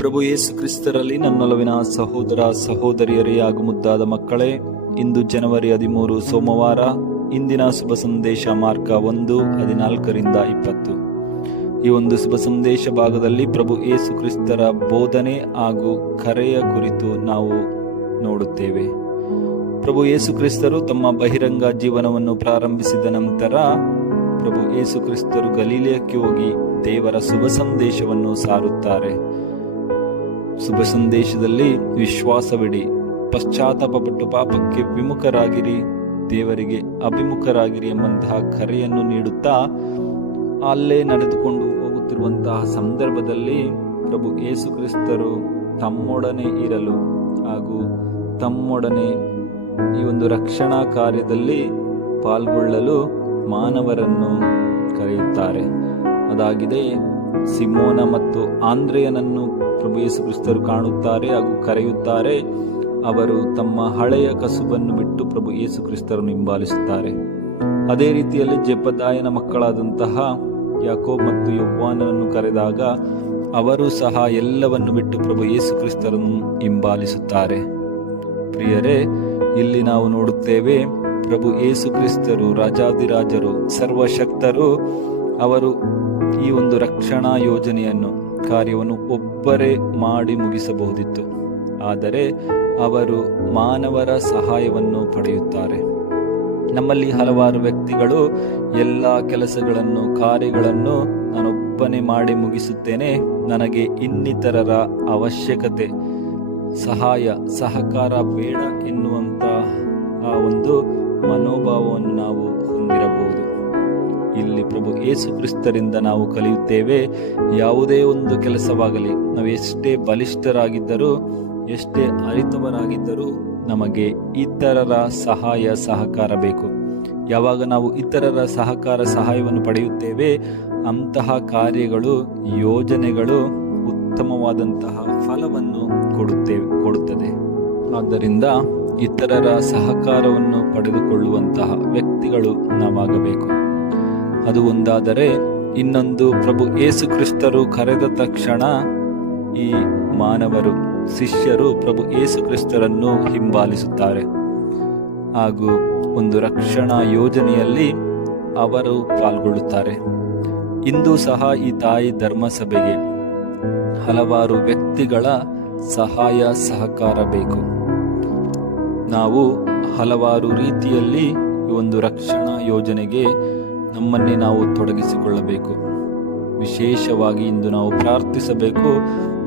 ಪ್ರಭು ಯೇಸು ಕ್ರಿಸ್ತರಲ್ಲಿ ನನ್ನೊಲವಿನ ಸಹೋದರ ಸಹೋದರಿಯರೇ ಹಾಗೂ ಮುದ್ದಾದ ಮಕ್ಕಳೇ, ಇಂದು ಜನವರಿ 13 ಸೋಮವಾರ. ಇಂದಿನ ಶುಭ ಸಂದೇಶ ಮಾರ್ಕ 1:14-20. ಈ ಒಂದು ಶುಭ ಸಂದೇಶ ಭಾಗದಲ್ಲಿ ಪ್ರಭು ಯೇಸು ಕ್ರಿಸ್ತರ ಬೋಧನೆ ಹಾಗೂ ಕರೆಯ ಕುರಿತು ನಾವು ನೋಡುತ್ತೇವೆ. ಪ್ರಭು ಯೇಸು ಕ್ರಿಸ್ತರು ತಮ್ಮ ಬಹಿರಂಗ ಜೀವನವನ್ನು ಪ್ರಾರಂಭಿಸಿದ ನಂತರ ಪ್ರಭು ಯೇಸು ಕ್ರಿಸ್ತರು ಗಲೀಲಿಯಕ್ಕೆ ಹೋಗಿ ದೇವರ ಶುಭ ಸಂದೇಶವನ್ನು ಸಾರುತ್ತಾರೆ. ಶುಭ ಸಂದೇಶದಲ್ಲಿ ವಿಶ್ವಾಸವಿಡಿ, ಪಶ್ಚಾತ್ತಾಪಪಟ್ಟು ಪಾಪಕ್ಕೆ ವಿಮುಖರಾಗಿರಿ, ದೇವರಿಗೆ ಅಭಿಮುಖರಾಗಿರಿ ಎಂಬಂತಹ ಕರೆಯನ್ನು ನೀಡುತ್ತಾ ಅಲ್ಲೇ ನಡೆದುಕೊಂಡು ಹೋಗುತ್ತಿರುವಂತಹ ಸಂದರ್ಭದಲ್ಲಿ ಪ್ರಭು ಯೇಸು ಕ್ರಿಸ್ತರು ತಮ್ಮೊಡನೆ ಇರಲು ಹಾಗೂ ತಮ್ಮೊಡನೆ ಈ ಒಂದು ರಕ್ಷಣಾ ಕಾರ್ಯದಲ್ಲಿ ಪಾಲ್ಗೊಳ್ಳಲು ಮಾನವರನ್ನು ಕರೆಯುತ್ತಾರೆ. ಅದಾಗಿದೆ, ಸಿಮೋನ ಮತ್ತು ಆಂದ್ರೆಯನನ್ನು ಪ್ರಭು ಯೇಸು ಕ್ರಿಸ್ತರು ಕಾಣುತ್ತಾರೆ ಹಾಗೂ ಕರೆಯುತ್ತಾರೆ. ಅವರು ತಮ್ಮ ಹಳೆಯ ಕಸುಬನ್ನು ಬಿಟ್ಟು ಪ್ರಭು ಯೇಸು ಕ್ರಿಸ್ತರನ್ನು ಹಿಂಬಾಲಿಸುತ್ತಾರೆ. ಅದೇ ರೀತಿಯಲ್ಲಿ ಜೆಬೆದಾಯನ ಮಕ್ಕಳಾದಂತಹ ಯಾಕೋಬ ಮತ್ತು ಯೋಹಾನನನ್ನು ಕರೆದಾಗ ಅವರು ಸಹ ಎಲ್ಲವನ್ನು ಬಿಟ್ಟು ಪ್ರಭು ಯೇಸು ಕ್ರಿಸ್ತರನ್ನು ಹಿಂಬಾಲಿಸುತ್ತಾರೆ. ಪ್ರಿಯರೇ, ಇಲ್ಲಿ ನಾವು ನೋಡುತ್ತೇವೆ, ಪ್ರಭು ಯೇಸು ಕ್ರಿಸ್ತರು ರಾಜಾದಿರಾಜರು, ಸರ್ವಶಕ್ತರು. ಅವರು ಈ ಒಂದು ರಕ್ಷಣಾ ಯೋಜನೆಯನ್ನು ಕಾರ್ಯವನ್ನು ಒಬ್ಬರೇ ಮಾಡಿ ಮುಗಿಸಬಹುದಿತ್ತು. ಆದರೆ ಅವರು ಮಾನವರ ಸಹಾಯವನ್ನು ಪಡೆಯುತ್ತಾರೆ. ನಮ್ಮಲ್ಲಿ ಹಲವಾರು ವ್ಯಕ್ತಿಗಳು ಎಲ್ಲ ಕೆಲಸಗಳನ್ನು ಕಾರ್ಯಗಳನ್ನು ನಾನೊಬ್ಬನೇ ಮಾಡಿ ಮುಗಿಸುತ್ತೇನೆ, ನನಗೆ ಇನ್ನಿತರರ ಅವಶ್ಯಕತೆ ಸಹಾಯ ಸಹಕಾರ ಬೇಡ ಎನ್ನುವಂತ ಆ ಒಂದು ಮನೋಭಾವವನ್ನು ನಾವು ಹೊಂದಿರಬಹುದು. ಇಲ್ಲಿ ಪ್ರಭು ಯೇಸು ಕ್ರಿಸ್ತರಿಂದ ನಾವು ಕಲಿಯುತ್ತೇವೆ, ಯಾವುದೇ ಒಂದು ಕೆಲಸವಾಗಲಿ, ನಾವು ಎಷ್ಟೇ ಬಲಿಷ್ಠರಾಗಿದ್ದರೂ ಎಷ್ಟೇ ಅರಿತವರಾಗಿದ್ದರೂ ನಮಗೆ ಇತರರ ಸಹಾಯ ಸಹಕಾರ ಬೇಕು. ಯಾವಾಗ ನಾವು ಇತರರ ಸಹಾಯವನ್ನು ಪಡೆಯುತ್ತೇವೆ, ಅಂತಹ ಕಾರ್ಯಗಳು, ಯೋಜನೆಗಳು ಉತ್ತಮವಾದಂತಹ ಫಲವನ್ನು ಕೊಡುತ್ತದೆ. ಆದ್ದರಿಂದ ಇತರರ ಸಹಕಾರವನ್ನು ಪಡೆದುಕೊಳ್ಳುವಂತಹ ವ್ಯಕ್ತಿಗಳು ನಾವಾಗಬೇಕು. ಅದು ಒಂದಾದರೆ, ಇನ್ನೊಂದು, ಪ್ರಭು ಯೇಸು ಕ್ರಿಸ್ತರು ಕರೆದ ತಕ್ಷಣ ಈ ಮಾನವರು, ಶಿಷ್ಯರು ಪ್ರಭು ಯೇಸು ಕ್ರಿಸ್ತರನ್ನು ಹಿಂಬಾಲಿಸುತ್ತಾರೆ ಹಾಗೂ ಒಂದು ರಕ್ಷಣಾ ಯೋಜನೆಯಲ್ಲಿ ಅವರು ಪಾಲ್ಗೊಳ್ಳುತ್ತಾರೆ. ಇಂದು ಸಹ ಈ ತಾಯಿ ಧರ್ಮಸಭೆಗೆ ಹಲವಾರು ವ್ಯಕ್ತಿಗಳ ಸಹಾಯ ಸಹಕಾರ ಬೇಕು. ನಾವು ಹಲವಾರು ರೀತಿಯಲ್ಲಿ ಈ ಒಂದು ರಕ್ಷಣಾ ಯೋಜನೆಗೆ ನಮ್ಮನ್ನೇ ನಾವು ತೊಡಗಿಸಿಕೊಳ್ಳಬೇಕು. ವಿಶೇಷವಾಗಿ ಇಂದು ನಾವು ಪ್ರಾರ್ಥಿಸಬೇಕು,